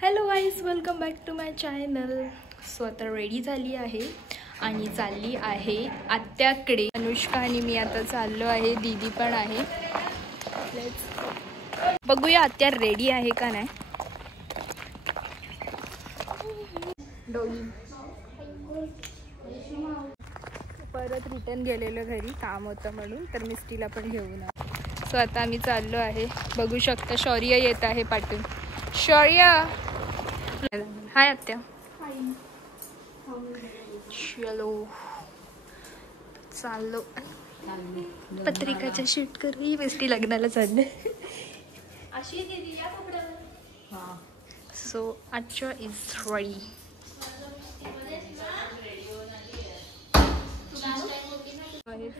Hello guys, welcome back to my channel. So आता ready झाली आहे आणि चालली आहे आत्याकडे. अनुष्का आणि मी आता चाललो आहे, दीदी पण आहे. बघूया आत्या रेडी आहे का नाही. परत रिटर्न गेलेलो घरी, काम होतं म्हणून, तर मिस्टीला पण घेऊन आलो. सो आता आम्ही चाललो आहे. बघू शकता शौर्य येत आहे पाठून. शौर्य, हाय आत्या. चलो चाललो पत्रिकाच्या शूट करू. ही मिस्टी लग्नाला चालले. सो आजच्या इज रेडी.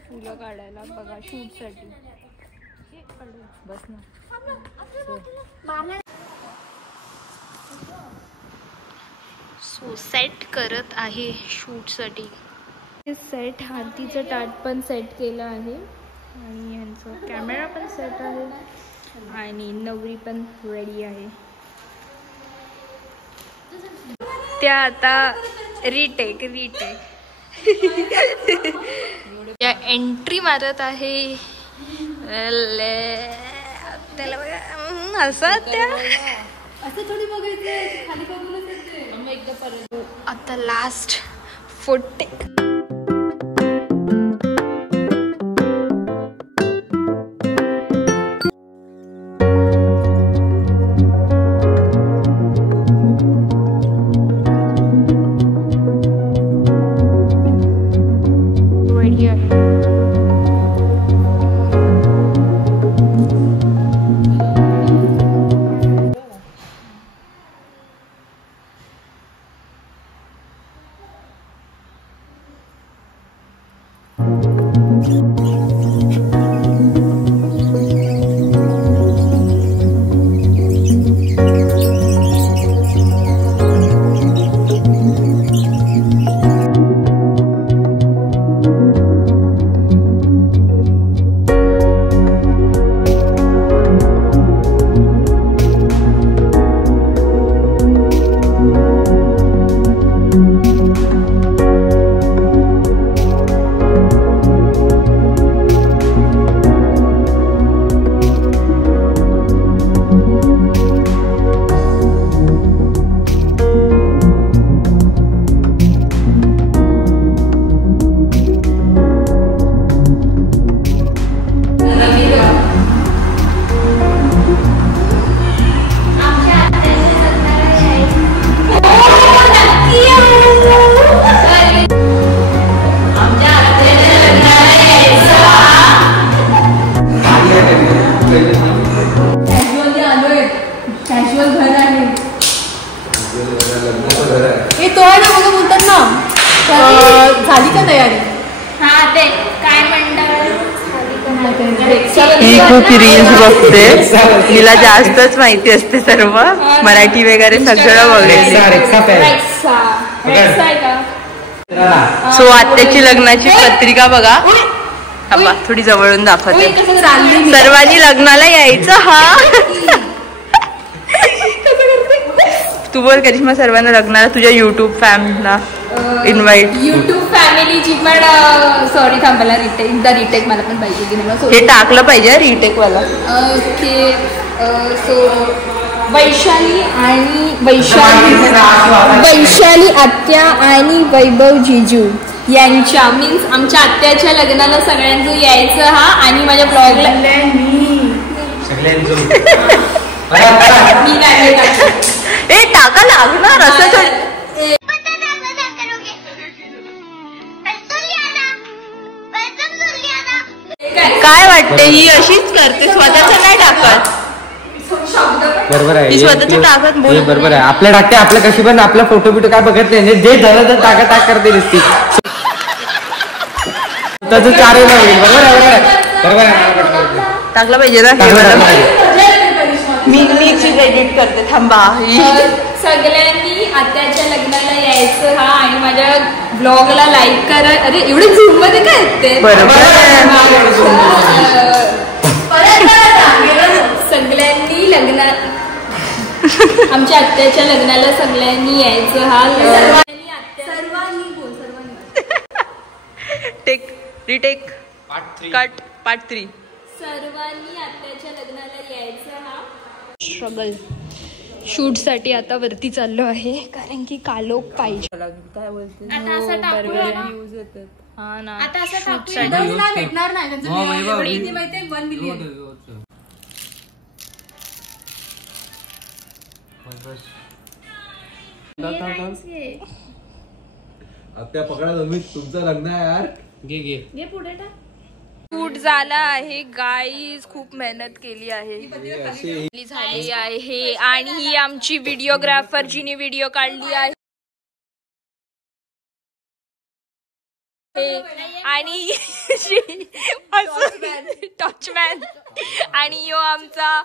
फुलं काढायला बघा शूट साठी. बस ना. सो सेट करत आहे शूट साठी. सेट हातीचं ताट पण सेट केलं आहे आणि यांचं कॅमेरा पण सेट आहे आणि नवरी पण रेडी आहे. त्या आता रिटेक या एंट्री मारत आहे. त्याला बघा असं त्या आता लास्ट फोटे. झाली का तयारी? ही खूप रील्स बघते, तिला जास्तच माहिती असते सर्व. मराठी वगैरे सगळं बघायचे. सो आत्याची लग्नाची पत्रिका बघा. थोडी जवळून दाखवते. सर्वांनी लग्नाला यायचं. हा तू बोल करिश्मा. सर्वांना लग्नाला तुझ्या युट्यूब फॅमला इन्व्हाइट. युट्यूब फॅमिलीची पण सॉरी थांबायला रिटेक मला पण पाहिजे. हे टाकलं पाहिजे रिटेक वाला. ओके. सो वैशाली आत्या आणि वैभव जिजू यांच्या मीन्स आमच्या आत्याच्या लग्नाला सगळ्यांचं यायचं. हा आणि माझ्या ब्लॉगला हे टाका लागणार असं. काय वाटते ही अशीच करते, स्वतःच नाही टाकत. बरोबर आहे, स्वतःच टाकत. बरोबर आहे. आपल्या टाकते आपल्या कशी पण आपला फोटो बिटो काय बघत नाही. जे झालं तर टाक करते दिसती. स्वतःच चार होईल. बरोबर आहे. बरोबर आहे. टाकलं पाहिजे ना. मी एडिट करते. थांबा. सगळ्यांनी आत्याच्या लग्नाला यायचं. हा आणि माझ्या ब्लॉगला लाईक करा. अरे एवढे झूम मध्ये काय येते. सगळ्यांनी लग्नात आमच्या आत्याच्या लग्नाला सगळ्यांनी यायचं. हा सर्वांनी टेक रिटेक कट पार्ट 3. सर्वांनी आत्याच्या लग्नाला यायचं. हा स्ट्रगल शूटसाठी आता वरती चाललो आहे कारण की कालोख पाहिजे. काय बोलते आता असं टाकू ना. हा ना आता असं टाकू भेटणार नाही त्यांचं किती माहितीये 1 मिलियन. आत्या पकडा तुम्ही तुमचं लग्न आहे यार. घे पुढे टाक. शूट झाला आहे गाईज. खूप मेहनत केली आहे झाली आहे. आणि ही आमची व्हिडिओग्राफर जिने व्हिडिओ काढली आहे. आणि टॉचमॅन आणि यो आमचा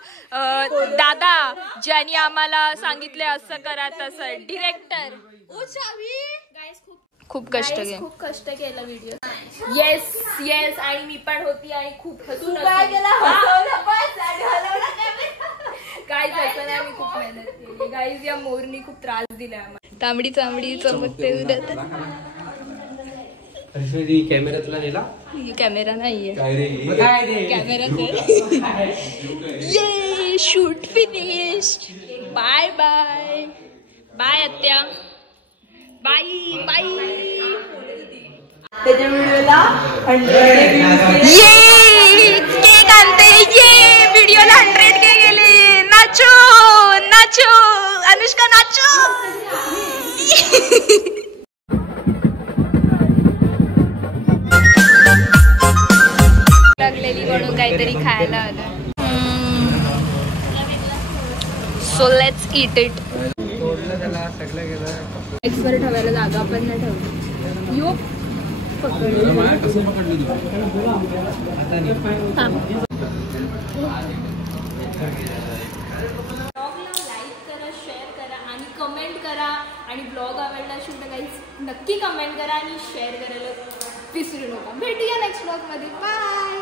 दादा ज्याने आम्हाला सांगितले असं करा तसं. डिरेक्टर खूप कष्ट केलं. खूप कष्ट केलं व्हिडिओ. Yes yes. आणि मी पण होती आणि खूप हसून गाईज असं नाही मी खूप मेहनत केली. गाईज या मोरनी खूप त्रास दिला आम्हाला. तांबडी चांबडी चमकते उद्यात. कॅमेरा तुला नेला. कॅमेरा नाहीये काय रे कॅमेराच आहे. ये shoot finished. Bye bye bye आत्या. Bye bye. त्याच्या व्हिडिओला 100 ये केक आणते. ये व्हिडिओला 100K गेले. नाचो नाचो अनुष्का नाचो. लागलेली म्हणून काहीतरी खायला आलं. So let's eat it. एक्सवर ठेवायला जागा पण नाही ठेवली. यो लाईक करा, शेअर करा आणि कमेंट करा. आणि ब्लॉग आवडला असेल तर काही नक्की कमेंट करा आणि शेअर करायला विसरू नका. भेटूया नेक्स्ट ब्लॉग मध्ये. बाय.